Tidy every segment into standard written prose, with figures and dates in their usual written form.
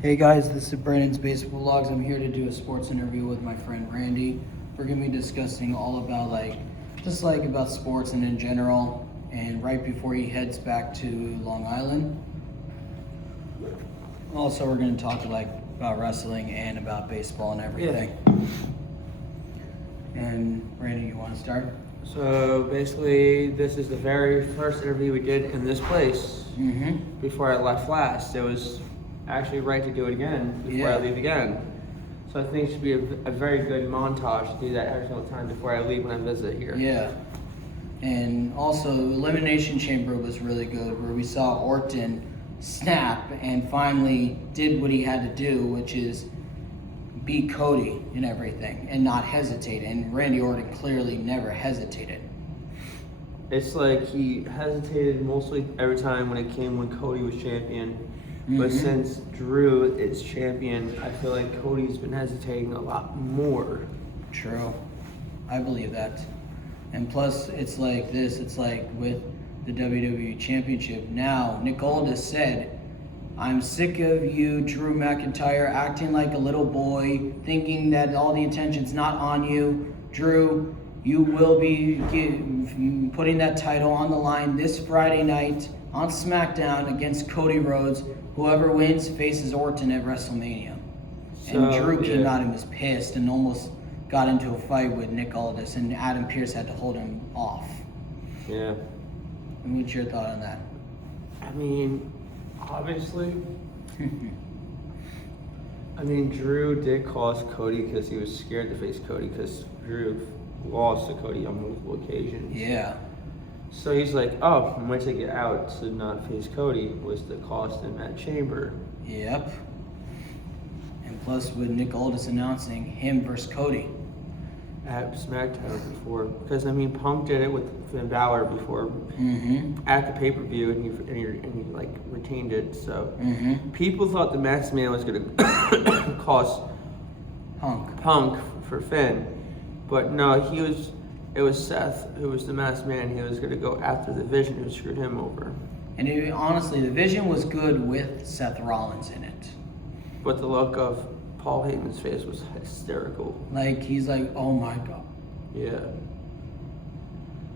Hey guys, this is Brandon's Baseball Vlogs. I'm here to do a sports interview with my friend Randy. We're going to be discussing all about about sports and in general, and right before he heads back to Long Island. Also, we're going to talk about wrestling and about baseball and everything. Yeah. And Randy, you want to start? So basically, this is the very first interview we did in this place before I left last. It was actually right to do it again before I leave again. So I think it should be a very good montage to do that every single time before I leave when I visit here. Yeah. And also, Elimination Chamber was really good, where we saw Orton snap and finally did what he had to do, which is beat Cody and everything and not hesitate. And Randy Orton clearly never hesitated. It's like he hesitated mostly every time when Cody was champion. But since Drew is champion, I feel like Cody's been hesitating a lot more. True. I believe that. And plus, it's like this. It's like with the WWE Championship. Now, Nick Aldis said, "I'm sick of you, Drew McIntyre, acting like a little boy, thinking that all the attention's not on you. Drew, you will be putting that title on the line this Friday night on SmackDown against Cody Rhodes. Whoever wins faces Orton at WrestleMania." And Drew came out and was pissed and almost got into a fight with Nick Aldis, and Adam Pearce had to hold him off. Yeah. And what's your thought on that? I mean, obviously, Drew did cost Cody because he was scared to face Cody because Drew lost to Cody on multiple occasions. Yeah. So he's like, oh, I'm going to take it out to not face Cody was the cost in that chamber. Yep. And plus with Nick Aldis announcing him versus Cody. At SmackDown before. Because, Punk did it with Finn Balor before at the pay-per-view and he retained it. So people thought the Masked Man was going to cost Punk for Finn. But no, it was Seth who was the Masked Man. He was going to go after the Vision who screwed him over. And honestly, the Vision was good with Seth Rollins in it. But the look of Paul Heyman's face was hysterical. He's like, oh my God. Yeah.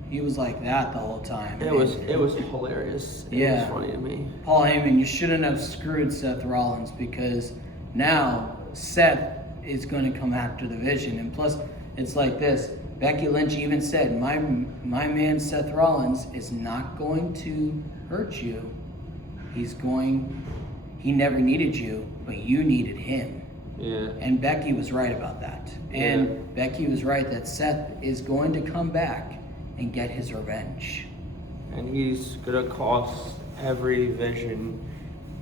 He was like that the whole time. It was hilarious. It was funny to me. Paul Heyman, you shouldn't have screwed Seth Rollins because now Seth is going to come after the Vision. And plus, it's like this. Becky Lynch even said, my man Seth Rollins is not going to hurt you. He never needed you, but you needed him. Yeah. And Becky was right about that. And Becky was right that Seth is going to come back and get his revenge. And he's going to cost every Vision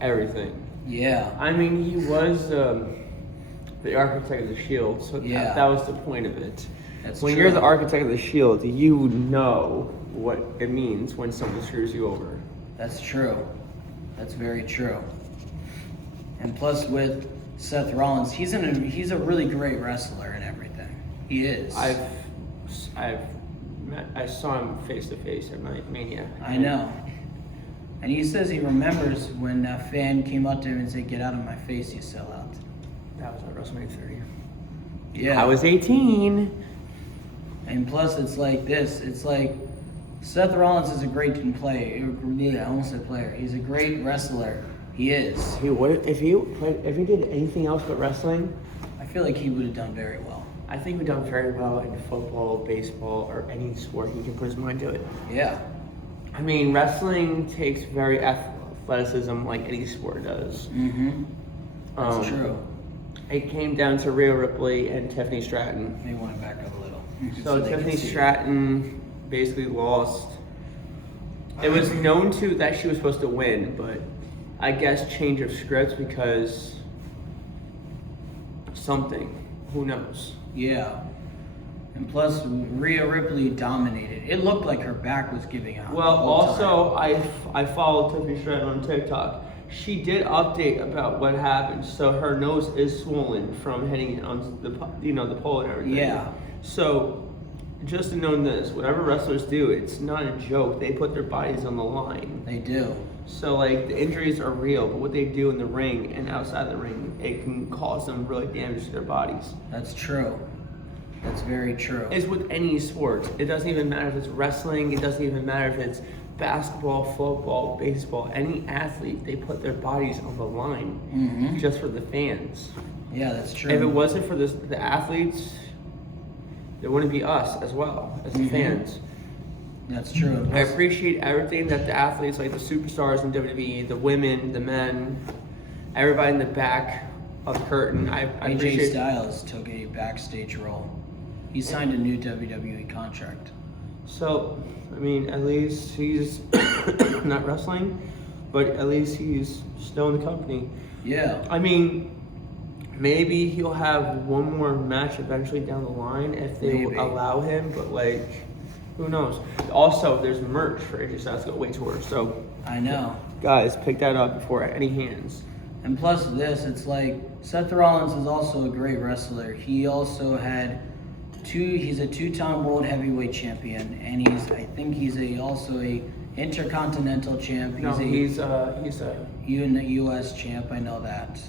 everything. Yeah. He was the architect of the Shield, so that was the point of it. When you're the architect of the Shield, you know what it means when someone screws you over. That's true. That's very true. And plus with Seth Rollins, he's a really great wrestler and everything. He is. I saw him face to face at Mania. I know. And he says he remembers when a fan came up to him and said, "Get out of my face, you sellout." That was at WrestleMania 30. Yeah. I was 18. And plus, it's like this. It's like Seth Rollins is a great player. I almost said player. He's a great wrestler. He is. If he did anything else but wrestling? I feel like he would have done very well. I think we've done very well in football, baseball, or any sport he can put his mind to it. Yeah. Wrestling takes very athleticism like any sport does. That's true. It came down to Rhea Ripley and Tiffany Stratton. They want to back up a little. So Tiffany Stratton basically lost. It was known that she was supposed to win, but I guess change of scripts because something. Who knows? Yeah. And plus, Rhea Ripley dominated. It looked like her back was giving out. Well, also, I followed Tiffany Stratton on TikTok. She did update about what happened. So her nose is swollen from hitting it on the pole and everything. Yeah. So just to know this, whatever wrestlers do, it's not a joke. They put their bodies on the line. They do. So, like, the injuries are real, but what they do in the ring and outside the ring, it can cause them really damage to their bodies. That's true. That's very true. It's with any sport. It doesn't even matter if it's wrestling. It doesn't even matter if it's basketball, football, baseball. Any athlete, they put their bodies on the line just for the fans. Yeah, that's true. If it wasn't for the athletes, there wouldn't be us as well, as the fans. That's true. I appreciate everything that the athletes, like the superstars in WWE, the women, the men, everybody in the back of the curtain. I AJ appreciate. Styles took a backstage role. He signed a new WWE contract. So, I mean, at least he's not wrestling, but at least he's still in the company. Yeah. I mean, maybe he'll have one more match eventually down the line if they Maybe. allow him, but like, who knows? Also, there's merch for AJ Styles Go Away Tour, so I know. guys, pick that up before any hands. And plus this, it's like Seth Rollins is also a great wrestler. He also had he's a two-time world heavyweight champion, and I think he's also a intercontinental champ. He's a US champ, I know that.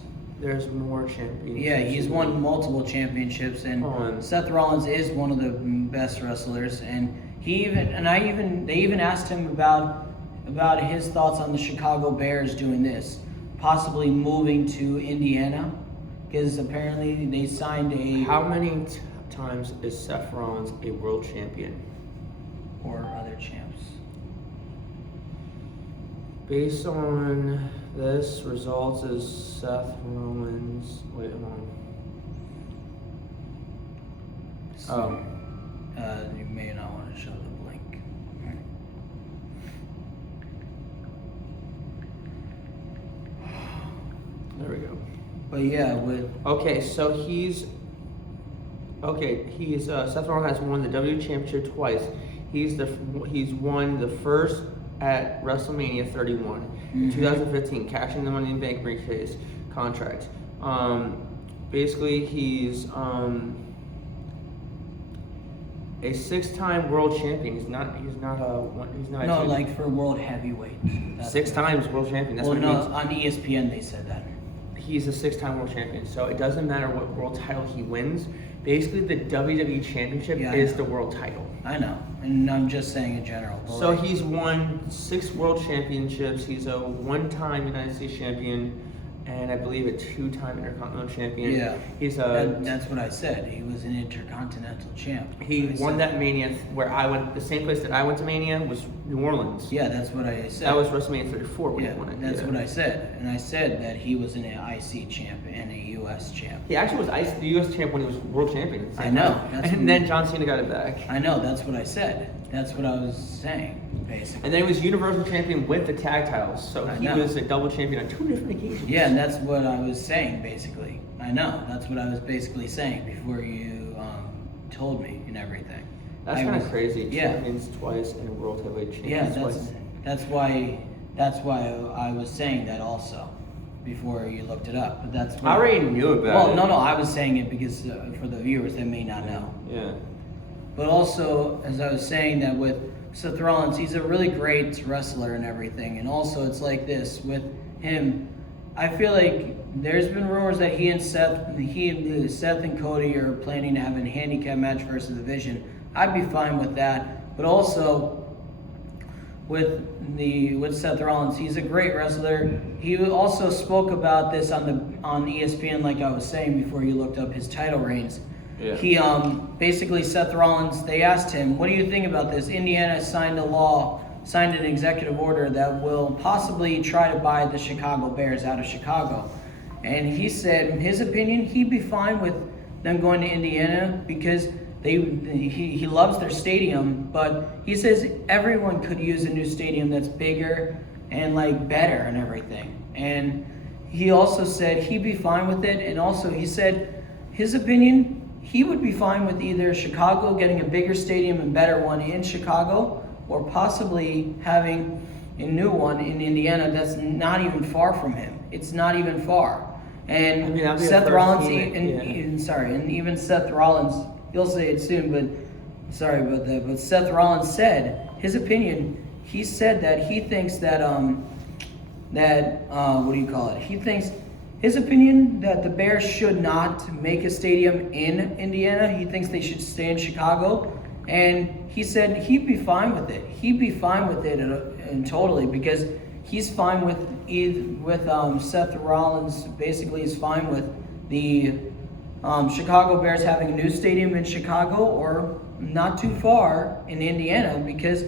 there's more champions. Yeah, he's won multiple championships, and Seth Rollins is one of the best wrestlers. And they even asked him about his thoughts on the Chicago Bears doing this, possibly moving to Indiana, because apparently they signed a. How many times is Seth Rollins a world champion? Or other champs. Based on this, results is Seth Rollins. Wait, hold on. You may not want to show the link. There we go. But yeah, Okay, so he's Seth Rollins has won the WWE Championship twice. He's won the first at WrestleMania 31 in 2015, cashing the Money in the Bank briefcase contract. Basically, he's a six-time world champion. He's not no, like for world heavyweight. Six times world champion. That's what it means. On ESPN they said that. He's a six-time world champion, so it doesn't matter what world title he wins. Basically, the WWE Championship is the world title. I know, and I'm just saying in general. So he's won 6 world championships. He's a one-time United States champion, and I believe a 2-time Intercontinental champion. Yeah, he's that's what I said. He was an Intercontinental champ. He won that Mania where I went. The same place that I went to Mania was New Orleans. Yeah, that's what I said. That was WrestleMania 34 when he won it. That's what I said, and I said that he was an IC champ and a US champ. He actually was the US champ when he was world champion. I know. And then John Cena got it back. I know. That's what I said. That's what I was saying, basically. And then he was Universal Champion with the tag titles, so he was a double champion on 2 different occasions. Yeah, and that's what I was saying, basically. I know. That's what I was basically saying before you told me and everything. That's kind of crazy. Yeah. Champions twice and a world heavyweight champion Yeah, twice. that's why I was saying that also before you looked it up. But that's I already knew about it. Well, no, I was saying it because for the viewers that may not know. Yeah. But also, as I was saying, that with Seth Rollins, he's a really great wrestler and everything. And also, it's like this with him. I feel like there's been rumors that Seth and Cody are planning to have a handicap match versus the Vision. I'd be fine with that. But also, with Seth Rollins, he's a great wrestler. He also spoke about this on ESPN, like I was saying before you looked up his title reigns. Yeah. He basically Seth Rollins. They asked him, "What do you think about this? Indiana signed an executive order that will possibly try to buy the Chicago Bears out of Chicago." And he said, in his opinion, he'd be fine with them going to Indiana because he loves their stadium, but he says everyone could use a new stadium that's bigger and like better and everything. And he also said he'd be fine with it. And also he said his opinion. He would be fine with either Chicago getting a bigger stadium and better one in Chicago, or possibly having a new one in Indiana that's not even far from him. It's not even far. And Seth Rollins, and even Seth Rollins, you'll say it soon, but sorry about that, but Seth Rollins said his opinion. He said that he thinks that what do you call it? He thinks his opinion that the Bears should not make a stadium in Indiana. He thinks they should stay in Chicago, and he said he'd be fine with it. He'd be fine with it and totally, because he's fine with Seth Rollins. Basically, is fine with the Chicago Bears having a new stadium in Chicago or not too far in Indiana, because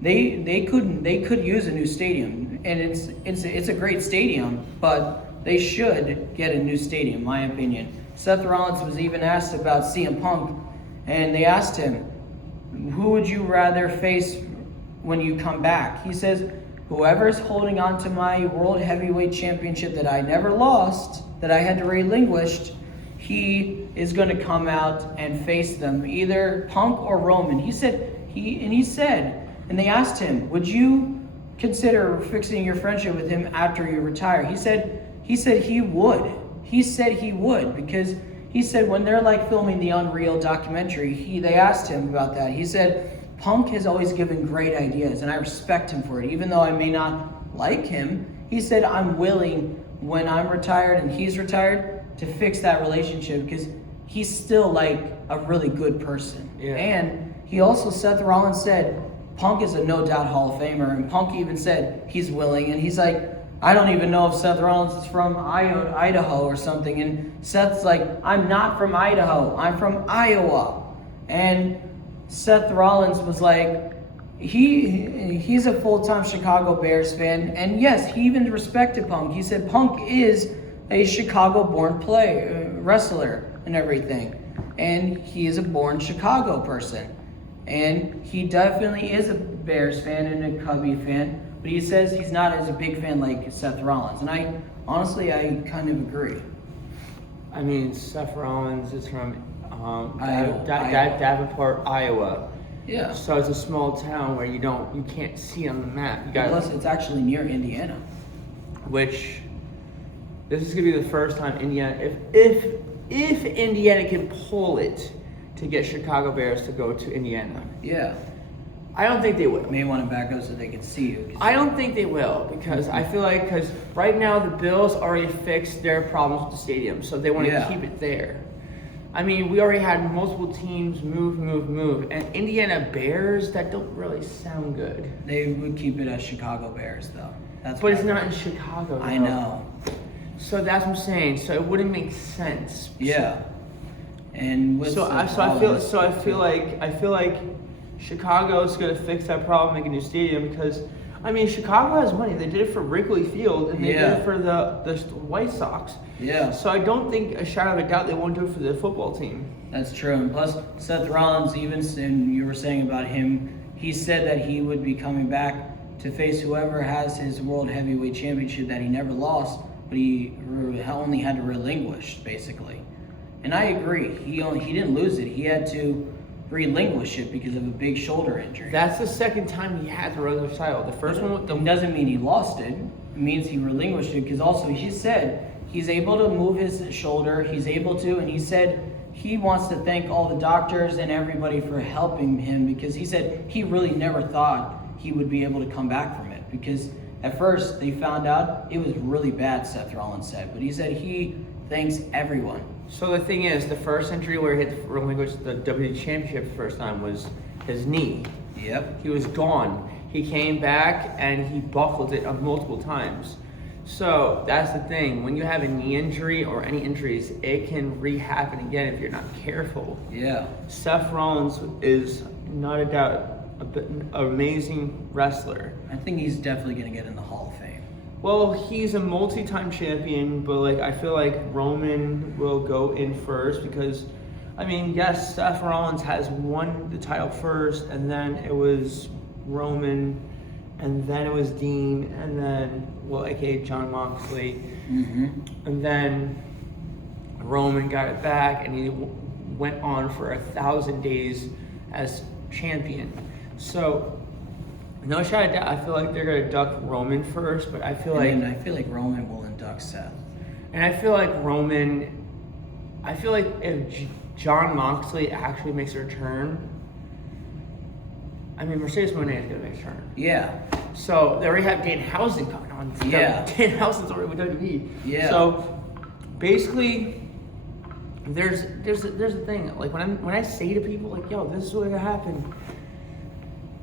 they could use a new stadium, and it's a great stadium, but they should get a new stadium, in my opinion. Seth Rollins was even asked about CM Punk, and they asked him, who would you rather face when you come back? He says, whoever's holding on to my World Heavyweight Championship that I never lost, that I had to relinquish, he is going to come out and face them, either Punk or Roman. He said, and they asked him, would you consider fixing your friendship with him after you retire? He said he would. He said he would, because he said when they're like filming the Unreal documentary, they asked him about that. He said, Punk has always given great ideas, and I respect him for it, even though I may not like him. He said, I'm willing, when I'm retired and he's retired, to fix that relationship, because he's still like a really good person. Yeah. And he also, Seth Rollins said, Punk is a no doubt Hall of Famer, and Punk even said he's willing, and he's like, I don't even know if Seth Rollins is from Idaho or something, and Seth's like, I'm not from Idaho, I'm from Iowa. And Seth Rollins was like, he's a full-time Chicago Bears fan, and yes, he even respected Punk. He said Punk is a Chicago-born wrestler and everything, and he is a born Chicago person, and he definitely is a Bears fan and a Cubby fan, but he says he's not as a big fan like Seth Rollins, and I kind of agree. I mean, Seth Rollins is from Iowa. Davenport, Iowa. Yeah. So it's a small town where you can't see on the map. Plus, it's actually near Indiana. Which, this is gonna be the first time Indiana, if Indiana can pull it to get Chicago Bears to go to Indiana. Yeah. I don't think they will. May want to back up so they can see you. I don't think they will, because I feel like, because right now the Bills already fixed their problems with the stadium, so they want to keep it there. I mean, we already had multiple teams move, and Indiana Bears, that don't really sound good. They would keep it as Chicago Bears, though. But it's not in Chicago, though. I know. So that's what I'm saying. So it wouldn't make sense. Yeah. And with I feel like Chicago's gonna fix that problem, make a new stadium, because I mean, Chicago has money. They did it for Wrigley Field, and they did it for the White Sox. Yeah. So I don't think a shadow of a doubt they won't do it for the football team. That's true. And plus, Seth Rollins, and you were saying about him, he said that he would be coming back to face whoever has his World Heavyweight Championship that he never lost, but he only had to relinquish, basically. And I agree. He didn't lose it. He had to relinquish it because of a big shoulder injury. That's the second time he had to relinquish the title. The first one It doesn't mean he lost it. It means he relinquished it, because also he said he's able to move his shoulder. He's able to, and he said he wants to thank all the doctors and everybody for helping him, because he said he really never thought he would be able to come back from it, because at first they found out it was really bad, Seth Rollins said, but he said he thanks everyone. So the thing is, the first injury where he had to relinquish the WWE Championship the first time was his knee. Yep. He was gone. He came back and he buckled it multiple times. So that's the thing. When you have a knee injury or any injuries, it can re-happen again if you're not careful. Yeah. Seth Rollins is not a doubt an amazing wrestler. I think he's definitely going to get in the Hall of Fame. Well, he's a multi-time champion, but I feel like Roman will go in first, because I mean, yes, Seth Rollins has won the title first, and then it was Roman, and then it was Dean, and then aka John Moxley, and then Roman got it back, and he went on for 1,000 days as champion. So no shot at doubt, I feel like they're gonna duck Roman first, but I feel like Roman will induct Seth. And I feel like if John Moxley actually makes a return, I mean, Mercedes Moné is going to make a turn. Yeah. So they already have Danhausen coming on. Yeah. Danhausen's already with WWE. Yeah. So basically, there's a thing. Like when I say to people like, "Yo, this is what's gonna happen,"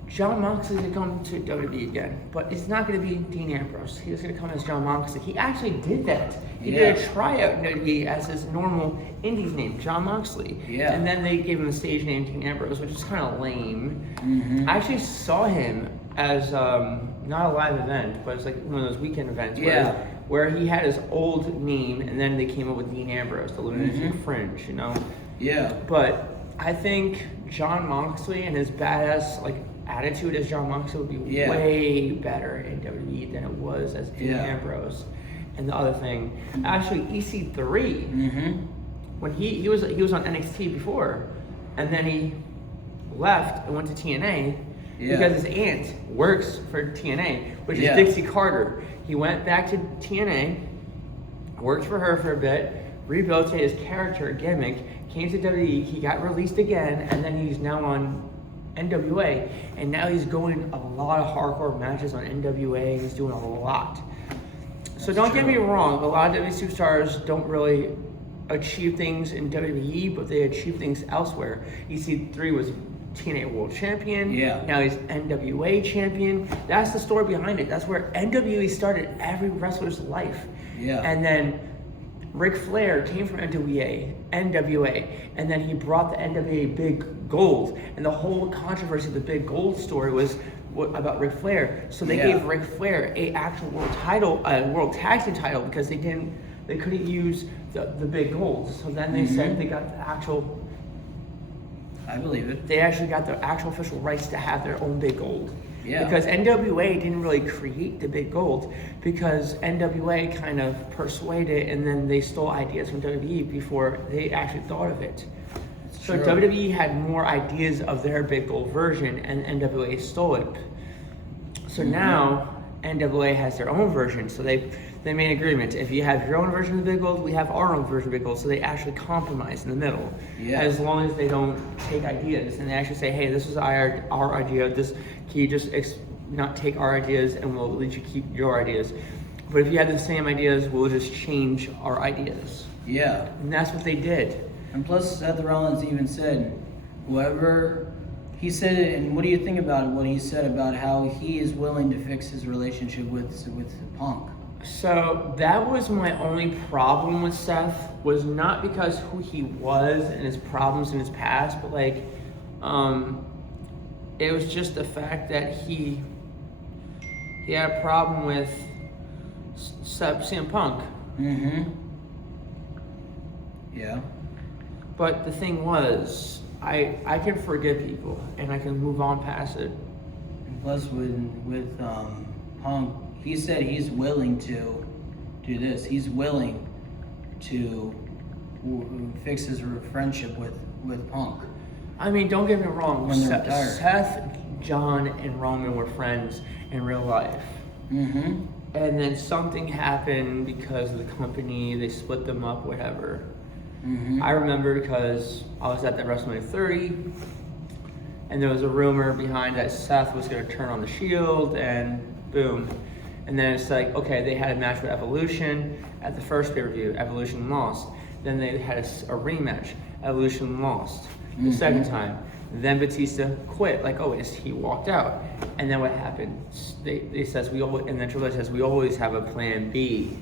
Jon Moxley's gonna come to WWE again, but it's not gonna be Dean Ambrose. He's gonna come as Jon Moxley. He actually did that. He did a tryout in WWE as his normal Indies name, Jon Moxley. Yeah. And then they gave him a stage name, Dean Ambrose, which is kind of lame. Mm-hmm. I actually saw him as not a live event, but it's like one of those weekend events where he had his old name and then they came up with Dean Ambrose, the Elimination Fringe, you know? Yeah. But I think Jon Moxley and his badass like attitude as Jon Moxley would be way better in WWE than it was as Dean Ambrose. And the other thing, actually EC3, when he was on NXT before, and then he left and went to TNA because his aunt works for TNA, which is Dixie Carter. He went back to TNA, worked for her for a bit, rehabilitated his character gimmick, came to WWE, he got released again, and then he's now on NWA, and now he's going a lot of hardcore matches on NWA. He's doing a lot. So don't get me wrong, a lot of WWE superstars don't really achieve things in WWE, but they achieve things elsewhere. EC3 was TNA World Champion. Yeah. Now he's NWA Champion. That's the story behind it. That's where NWA started every wrestler's life. Yeah. And then Ric Flair came from NWA, and then he brought the NWA Big Gold. And the whole controversy of the Big Gold story was about Ric Flair. So they gave Ric Flair a actual world tag team title because they couldn't use the Big Gold. So then they said they got the actual. I believe it. They actually got the actual official rights to have their own Big Gold. Yeah. Because NWA didn't really create the Big Gold because NWA kind of persuaded and then they stole ideas from WWE before they actually thought of it. So WWE had more ideas of their Big Gold version and NWA stole it. So now NWA has their own version. So they made an agreement. If you have your own version of the Big Gold, we have our own version of Big Gold. So they actually compromise in the middle. Yeah. As long as they don't take ideas and they actually say, hey, this is our idea. This can you just not take our ideas and we'll let you keep your ideas. But if you have the same ideas, we'll just change our ideas. Yeah. And that's what they did. And plus, Seth Rollins even said, he said it, and what do you think about what he said about how he is willing to fix his relationship with Punk? So that was my only problem with Seth, was not because who he was and his problems in his past, but like, it was just the fact that he had a problem with CM Punk. Yeah. But the thing was, I can forgive people and I can move on past it. And plus, with Punk, he said he's willing to do this. He's willing to fix his friendship with Punk. I mean, don't get me wrong. When they're retired. Seth, John, and Roman were friends in real life. And then something happened because of the company. They split them up, whatever. I remember because I was at that WrestleMania 30, and there was a rumor behind that Seth was going to turn on the Shield, and boom. And then it's like, okay, they had a match with Evolution at the first pay-per-view. Evolution lost. Then they had a rematch. Evolution lost the second time. Then Batista quit, like always. He walked out. And then what happened? They says and then Triple H says we always have a plan B.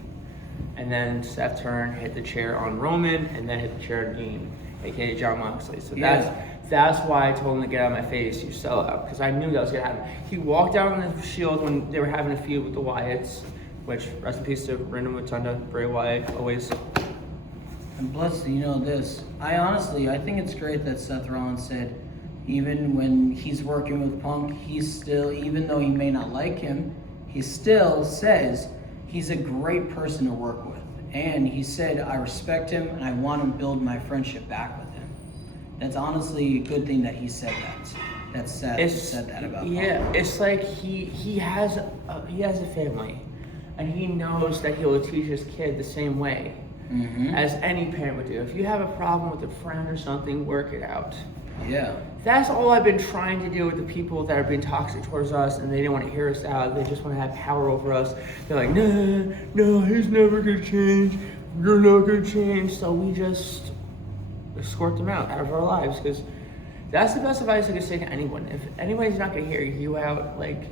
And then Seth turned, hit the chair on Roman, and then hit the chair on Dean, aka Jon Moxley. So that's why I told him to get out of my face, you sellout, because I knew that was gonna happen. He walked out on the Shield when they were having a feud with the Wyatts, which rest in peace to Rindon Rotunda, Bray Wyatt, always. And plus, I think it's great that Seth Rollins said, even when he's working with Punk, he's still, even though he may not like him, he still says he's a great person to work with. And he said, I respect him and I want to build my friendship back with him. That's honestly a good thing that he said that. That Seth said that about Punk. Yeah, it's like he has a family, and he knows that he'll teach his kid the same way as any parent would do. If you have a problem with a friend or something, work it out. Yeah. That's all I've been trying to do with the people that have been toxic towards us, and they didn't want to hear us out. They just want to have power over us. They're like, no, he's never going to change. You're not going to change. So we just escort them out of our lives, because that's the best advice I could say to anyone. If anybody's not going to hear you out, like,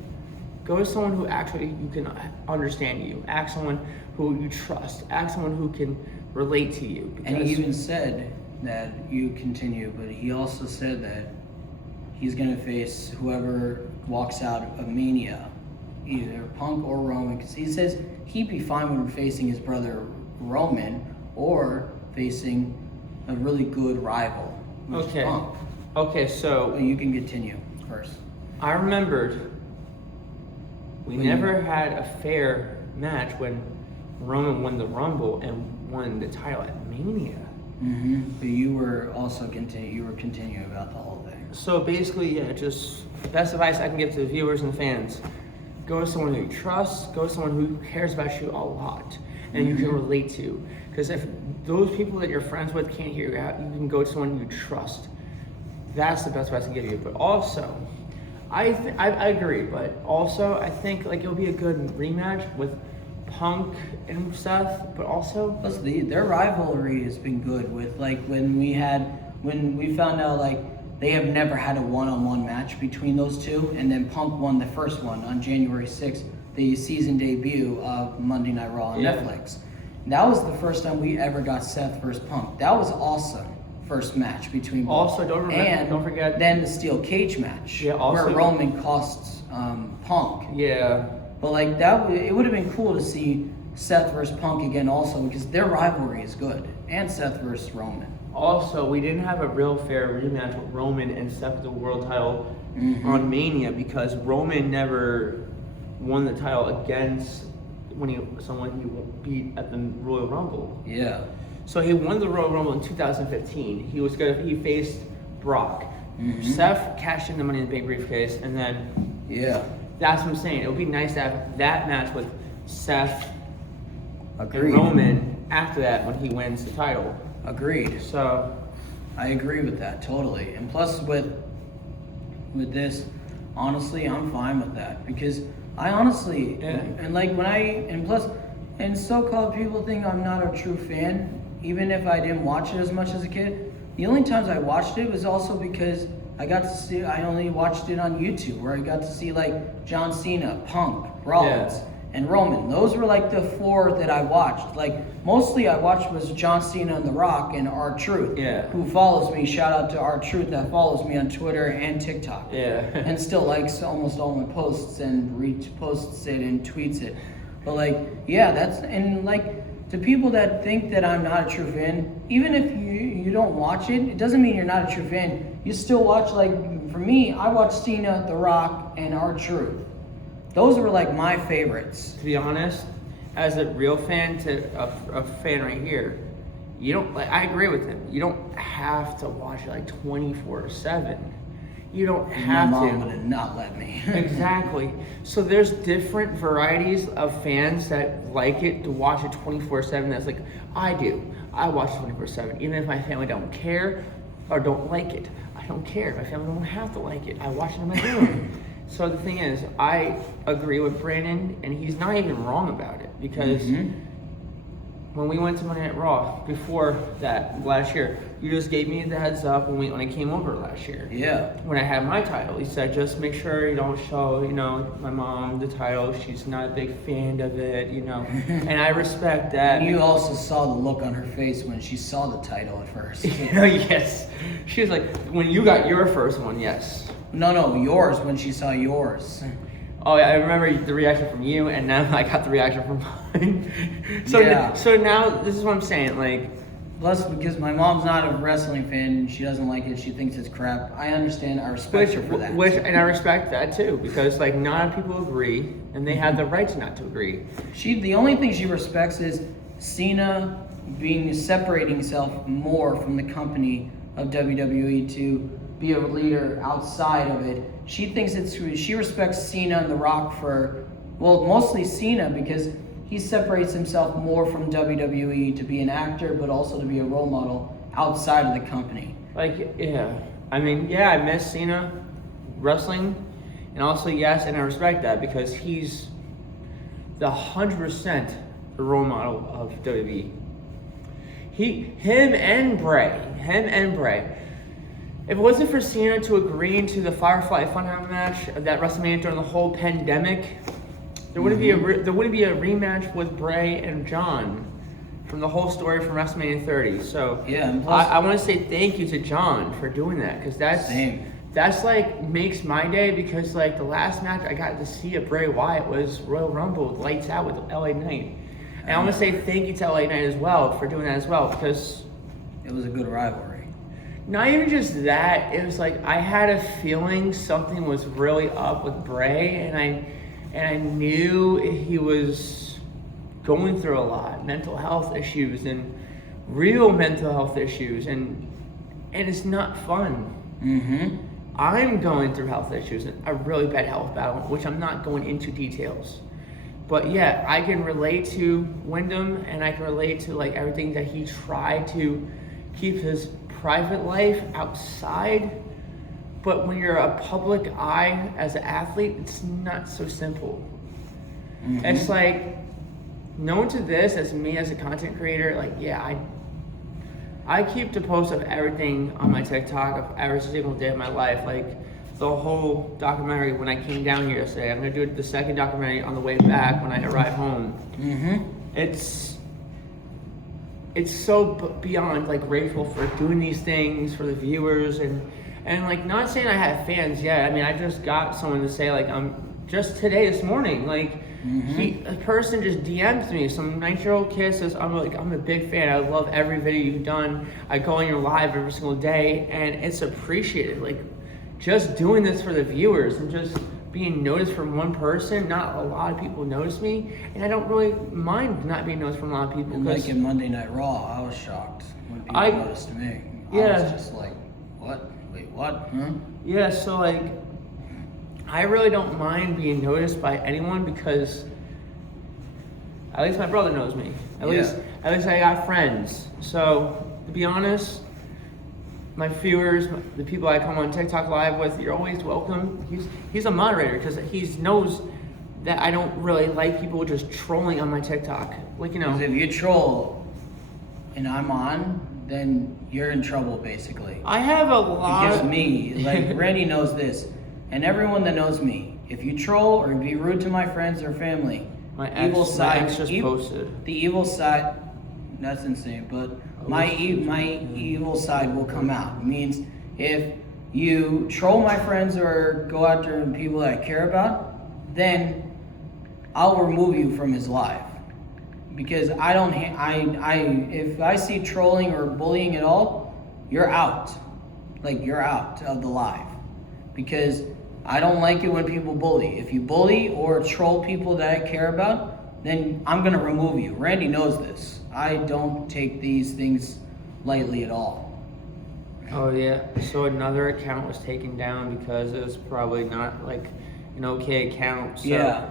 go to someone who actually you can understand you. Ask someone who you trust. Ask someone who can relate to you. And he even said that you continue, but he also said that he's going to face whoever walks out of Mania, either Punk or Roman, because he says he'd be fine with facing his brother Roman or facing a really good rival, which is Punk. Okay, so... Well, you can continue first. I remembered we never had a fair match when Roman won the Rumble and won the title at Mania. Mm-hmm. But you were also continuing about the whole thing. So basically, yeah, just best advice I can give to the viewers and fans: go to someone who you trust, go to someone who cares about you a lot and you can relate to. Because if those people that you're friends with can't hear you out, you can go to someone you trust. That's the best advice I can give you. But also, I agree, but also I think like it'll be a good rematch with Punk and Seth, but also plus their rivalry has been good with like when we found out like they have never had a one-on-one match between those two, and then Punk won the first one on January 6th, the season debut of Monday Night Raw on Netflix. That was the first time we ever got Seth versus Punk. That was awesome. First match between both. Also, don't forget then the steel cage match, also, where Roman costs Punk. Yeah. But like it would have been cool to see Seth versus Punk again, also because their rivalry is good, and Seth versus Roman. Also, we didn't have a real fair rematch with Roman and Seth the world title on Mania, because Roman never won the title against someone he beat at the Royal Rumble. Yeah. So he won the Royal Rumble in 2015. He faced Brock. Seth cashed in the Money in the Bank briefcase, and then that's what I'm saying. It would be nice to have that match with Seth and Roman after that when he wins the title. Agreed. So I agree with that totally. And plus with this, honestly, I'm fine with that, because I honestly and so-called people think I'm not a true fan, even if I didn't watch it as much as a kid. The only times I watched it was also because I only watched it on YouTube, where I got to see like John Cena, Punk, Rollins, and Roman. Those were like the four that I watched. Like mostly I watched was John Cena and The Rock and R-Truth, who follows me. Shout out to R-Truth that follows me on Twitter and TikTok. And still likes almost all my posts and reposts it and tweets it. But like, to people that think that I'm not a true fan, even if you don't watch it, it doesn't mean you're not a true fan. You still watch, like, for me, I watch Cena, The Rock, and R-Truth. Those were like my favorites. To be honest, as a real fan to a fan right here, you don't like. I agree with him. You don't have to watch it like 24/7. You don't have to. My mom would have not let me. Exactly. So there's different varieties of fans that like it to watch it 24/7. That's like I do. I watch it 24/7, even if my family don't care or don't like it. I don't care. My family don't have to like it. I watch it on my own. So the thing is, I agree with Brandon, and he's not even wrong about it, because when we went to Monday Night Raw before that last year, you just gave me the heads up when I came over last year. Yeah. When I had my title, he said, just make sure you don't show, my mom the title. She's not a big fan of it, And I respect that. And you also saw the look on her face when she saw the title at first. Yes. She was like, when you got your first one, yes. No, yours, when she saw yours. Oh, yeah, I remember the reaction from you, and now I got the reaction from mine. So now, this is what I'm saying, like... Plus, because my mom's not a wrestling fan, she doesn't like it, she thinks it's crap. I understand, I respect her for that. And I respect that too, because like not people agree, and they have the right to not to agree. The only thing she respects is Cena separating himself more from the company of WWE to be a leader outside of it. She respects Cena and The Rock mostly Cena, because he separates himself more from WWE to be an actor, but also to be a role model outside of the company. Like, yeah, I mean, yeah, I miss Cena wrestling, and also yes, and I respect that because he's the 100% the role model of WWE. Him and Bray. If it wasn't for Cena to agree to the Firefly Funhouse match of that WrestleMania during the whole pandemic, there wouldn't be a rematch with Bray and John from the whole story from WrestleMania 30. So yeah, and plus, I want to say thank you to John for doing that because that's like makes my day because like the last match I got to see of Bray Wyatt was Royal Rumble lights out with LA Knight. And I want to say thank you to LA Knight as well for doing that as well because it was a good rivalry. Not even just that, it was like I had a feeling something was really up with Bray, and I knew he was going through a lot, mental health issues and real mental health issues, and it's not fun. Mm-hmm. I'm going through health issues, a really bad health battle, which I'm not going into details. But yeah, I can relate to Wyndham, and I can relate to like everything that he tried to keep his private life outside. But when you're a public eye as an athlete, it's not so simple. Mm-hmm. It's like, known to this as me as a content creator, like yeah, I keep the post of everything on my TikTok of every single day of my life. Like the whole documentary when I came down here yesterday. I'm gonna do the second documentary on the way back when I arrive home. Mm-hmm. It's so beyond like grateful for doing these things for the viewers and like not saying I have fans yet. I mean, I just got someone to say like just today this morning like a person just DM'd me. Some 9-year-old kid says I'm a big fan. I love every video you've done. I go on your live every single day and it's appreciated. Like just doing this for the viewers and just being noticed from one person. Not a lot of people notice me, and I don't really mind not being noticed from a lot of people. And like in Monday Night Raw, I was shocked when people noticed me. I was just like, what? Wait, what? Huh? Yeah, so like, I really don't mind being noticed by anyone because at least my brother knows me. At least I got friends. So to be honest, my viewers, the people I come on TikTok live with, you're always welcome. He's a moderator because he knows that I don't really like people just trolling on my TikTok. Like, you know. Because if you troll and I'm on, then you're in trouble basically. I have a lot. Because me, like Randy knows this, and everyone that knows me, if you troll or be rude to my friends or family, my ex just posted. The evil side, that's insane, but my evil side will come out. It means if you troll my friends or go after people that I care about, then I'll remove you from his live. Because I don't, if I see trolling or bullying at all, you're out. Like, you're out of the live. Because I don't like it when people bully. If you bully or troll people that I care about, then I'm going to remove you. Randy knows this. I don't take these things lightly at all. Oh yeah, so another account was taken down because it was probably not like an okay account. So, yeah.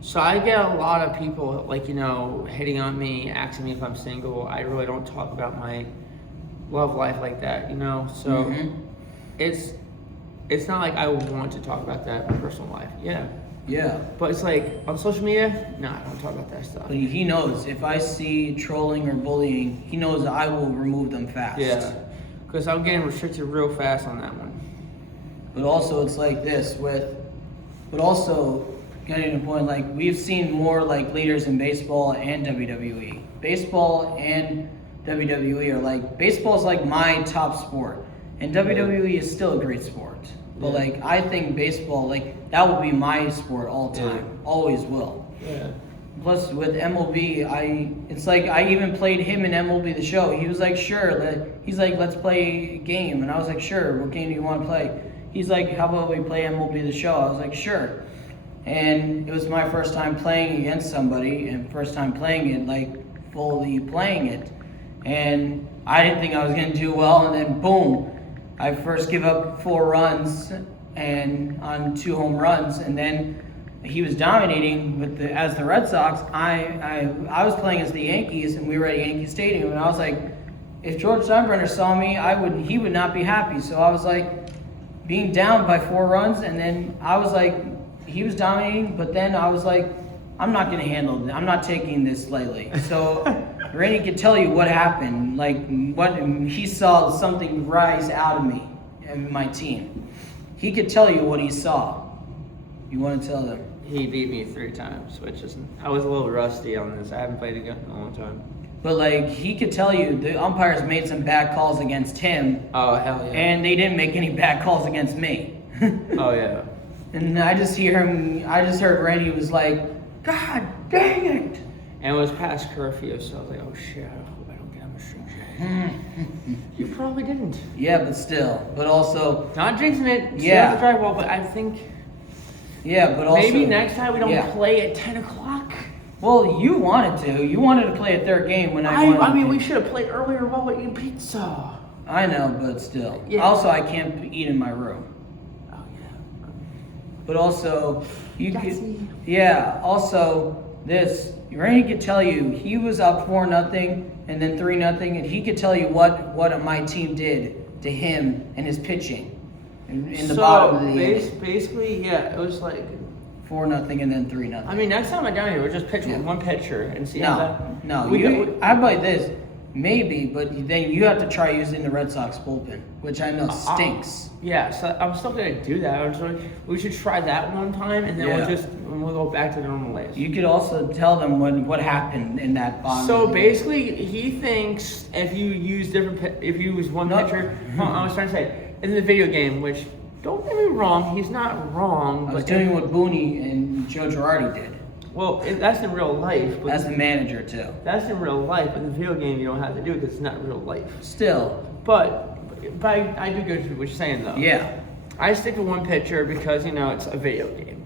So I get a lot of people like, you know, hitting on me, asking me if I'm single. I really don't talk about my love life like that, you know. So it's not like I want to talk about that in my personal life. Yeah. But it's like, on social media, no, I don't talk about that stuff. But he knows, if I see trolling or bullying, he knows I will remove them fast. Yeah, because I'm getting restricted real fast on that one. But also, it's like this but also, getting to the point, like, we've seen more, like, leaders in baseball and WWE. Baseball and WWE are, like, baseball's, like, my top sport. And WWE is still a great sport. But, like, I think baseball, like, that will be my sport all time. Yeah. Always will. Yeah. Plus, with MLB, it's like I even played him in MLB The Show. He was like, sure. He's like, let's play a game. And I was like, sure. What game do you want to play? He's like, how about we play MLB The Show? I was like, sure. And it was my first time playing against somebody and first time playing it, like, fully playing it. And I didn't think I was going to do well. And then, boom. I first give up 4 runs and on 2 home runs, and then he was dominating as the Red Sox. I was playing as the Yankees, and we were at Yankee Stadium, and I was like, if George Steinbrenner saw me, he would not be happy. So I was like, being down by 4 runs, and then I was like, he was dominating, but then I was like, I'm not going to handle it. I'm not taking this lightly. So Randy could tell you what happened, like what he saw something rise out of me and my team. He could tell you what he saw. You want to tell them? He beat me 3 times, which is I was a little rusty on this. I haven't played again in a long time. But like he could tell you, the umpires made some bad calls against him. Oh hell yeah! And they didn't make any bad calls against me. Oh yeah. And I just heard Randy was like, God dang it! And it was past curfew, so I was like, oh shit, I hope I don't get him a You probably didn't. Yeah, but still. But also... Not jinxing it. Yeah. The drywall, but I think... Yeah, but also... Maybe next time we don't play at 10 o'clock. Well, you wanted to. You wanted to play a third game when I mean, we should have played earlier while we eat pizza. I know, but still. Yeah. Also, I can't eat in my room. Oh, yeah. But also, also, Randy could tell you, he was up 4-0 and then 3-0, and he could tell you what my team did to him and his pitching in the bottom of the inning. Basically, yeah, it was like 4-0 and then 3-0. I mean, next time I'm down here, we'll just pitch with one pitcher and see how that... No, I'd like this. Maybe, but then you have to try using the Red Sox bullpen, which I know stinks. Yeah, so I'm still going to do that. We should try that one time, and then we'll go back to the normal ways. You could also tell them what happened in that bottom. So basically, he thinks if you use one pitcher, I was trying to say, in the video game, which, don't get me wrong, he's not wrong. I was doing what Booney and Joe Girardi did. Well, that's in real life. But that's the manager, too. That's in real life, but in the video game, you don't have to do it because it's not real life. Still. But I do get what you're saying, though. Yeah. I stick to one pitcher because, it's a video game.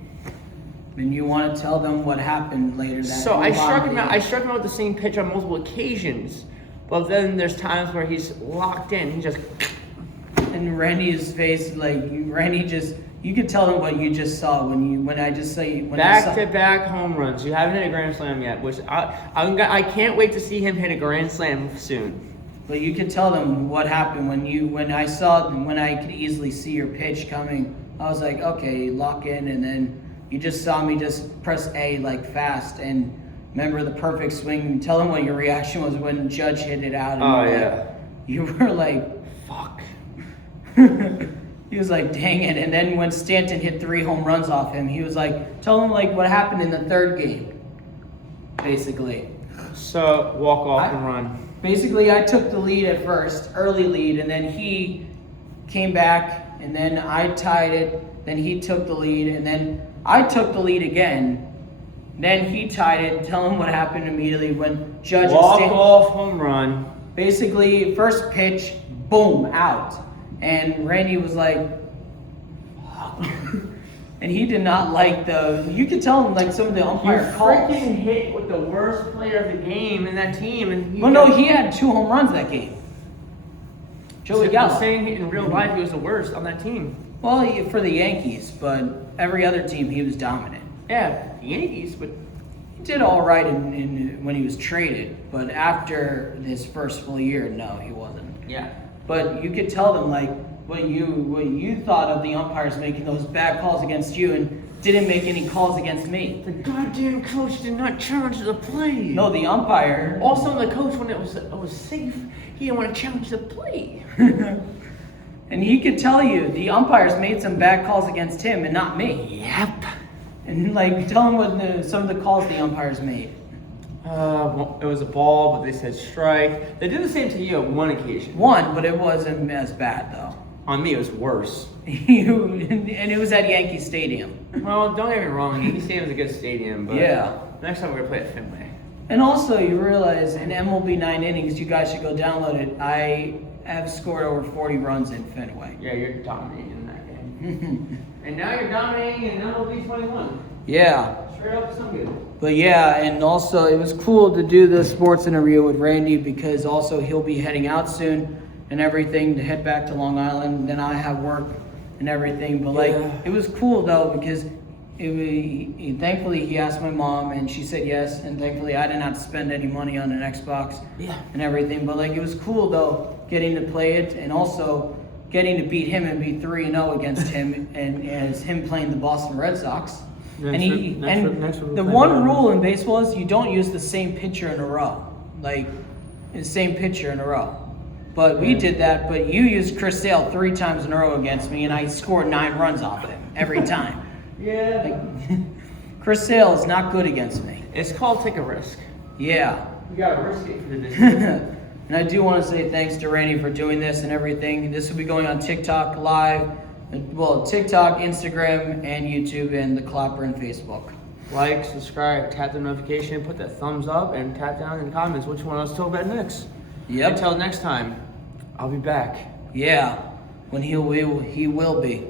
And you want to tell them what happened later. So I struck him out with the same pitch on multiple occasions, but then there's times where he's locked in. He just... And Randy's face, you could tell them what you just saw when I just say back-to-back home runs. You haven't hit a grand slam yet, which I can't wait to see him hit a grand slam soon. But you could tell them what happened when I could easily see your pitch coming. I was like, okay, lock in, and then you just saw me just press A like fast and remember the perfect swing. Tell them what your reaction was when Judge hit it out. And you were like, fuck. He was like, dang it. And then when Stanton hit 3 home runs off him, he was like, tell him like what happened in the 3rd game, basically. So walk off and run. Basically, I took the lead at first, early lead, and then he came back, and then I tied it. Then he took the lead, and then I took the lead again. Then he tied it. Tell him what happened immediately when Judge walk off home run. Basically, first pitch, boom, out. And Randy was like, and he did not like you could tell him like some of the umpire calls. You freaking hit with the worst player of the game in that team. And he had 2 home runs that game. Joey Gallo. Saying in real life he was the worst on that team. Well, for the Yankees, but every other team he was dominant. Yeah, the Yankees, but he did all right when he was traded. But after his first full year, no, he wasn't. Yeah. But you could tell them like what you thought of the umpires making those bad calls against you and didn't make any calls against me. The goddamn coach did not challenge the play. No, the umpire. Also, the coach, when it was safe, he didn't want to challenge the play. And he could tell you the umpires made some bad calls against him and not me. Yep. And like tell him what some of the calls the umpires made. It was a ball, but they said strike. They did the same to you on one occasion. But it wasn't as bad though. On me, it was worse. And it was at Yankee Stadium. Well, don't get me wrong, Yankee Stadium is a good stadium, but next time we're gonna play at Fenway. And also, you realize in MLB 9 innings, you guys should go download it. I have scored over 40 runs in Fenway. Yeah, you're dominating in that game. And now you're dominating in MLB 21. Yeah. Straight up some good. But yeah, and also it was cool to do the sports interview with Randy because also he'll be heading out soon and everything to head back to Long Island. Then I have work and everything. But it was cool though because thankfully he asked my mom and she said yes, and thankfully I didn't have to spend any money on an Xbox and everything. But like, it was cool though, getting to play it and also getting to beat him and be 3-0 against him, and as him playing the Boston Red Sox. The one rule in baseball is you don't use the same pitcher in a row, like the same pitcher in a row. But we did that. But you used Chris Sale 3 times in a row against me, and I scored 9 runs off him every time. Like, Chris Sale is not good against me. It's called take a risk. Yeah. You gotta risk it for the business. And I do want to say thanks to Randy for doing this and everything. This will be going on TikTok live, well, TikTok, Instagram, and YouTube, and the Clapper and Facebook. Like, subscribe, tap the notification, put that thumbs up, and tap down in the comments which one I was told about next. Yep. Until next time, I'll be back. Yeah, when he will be.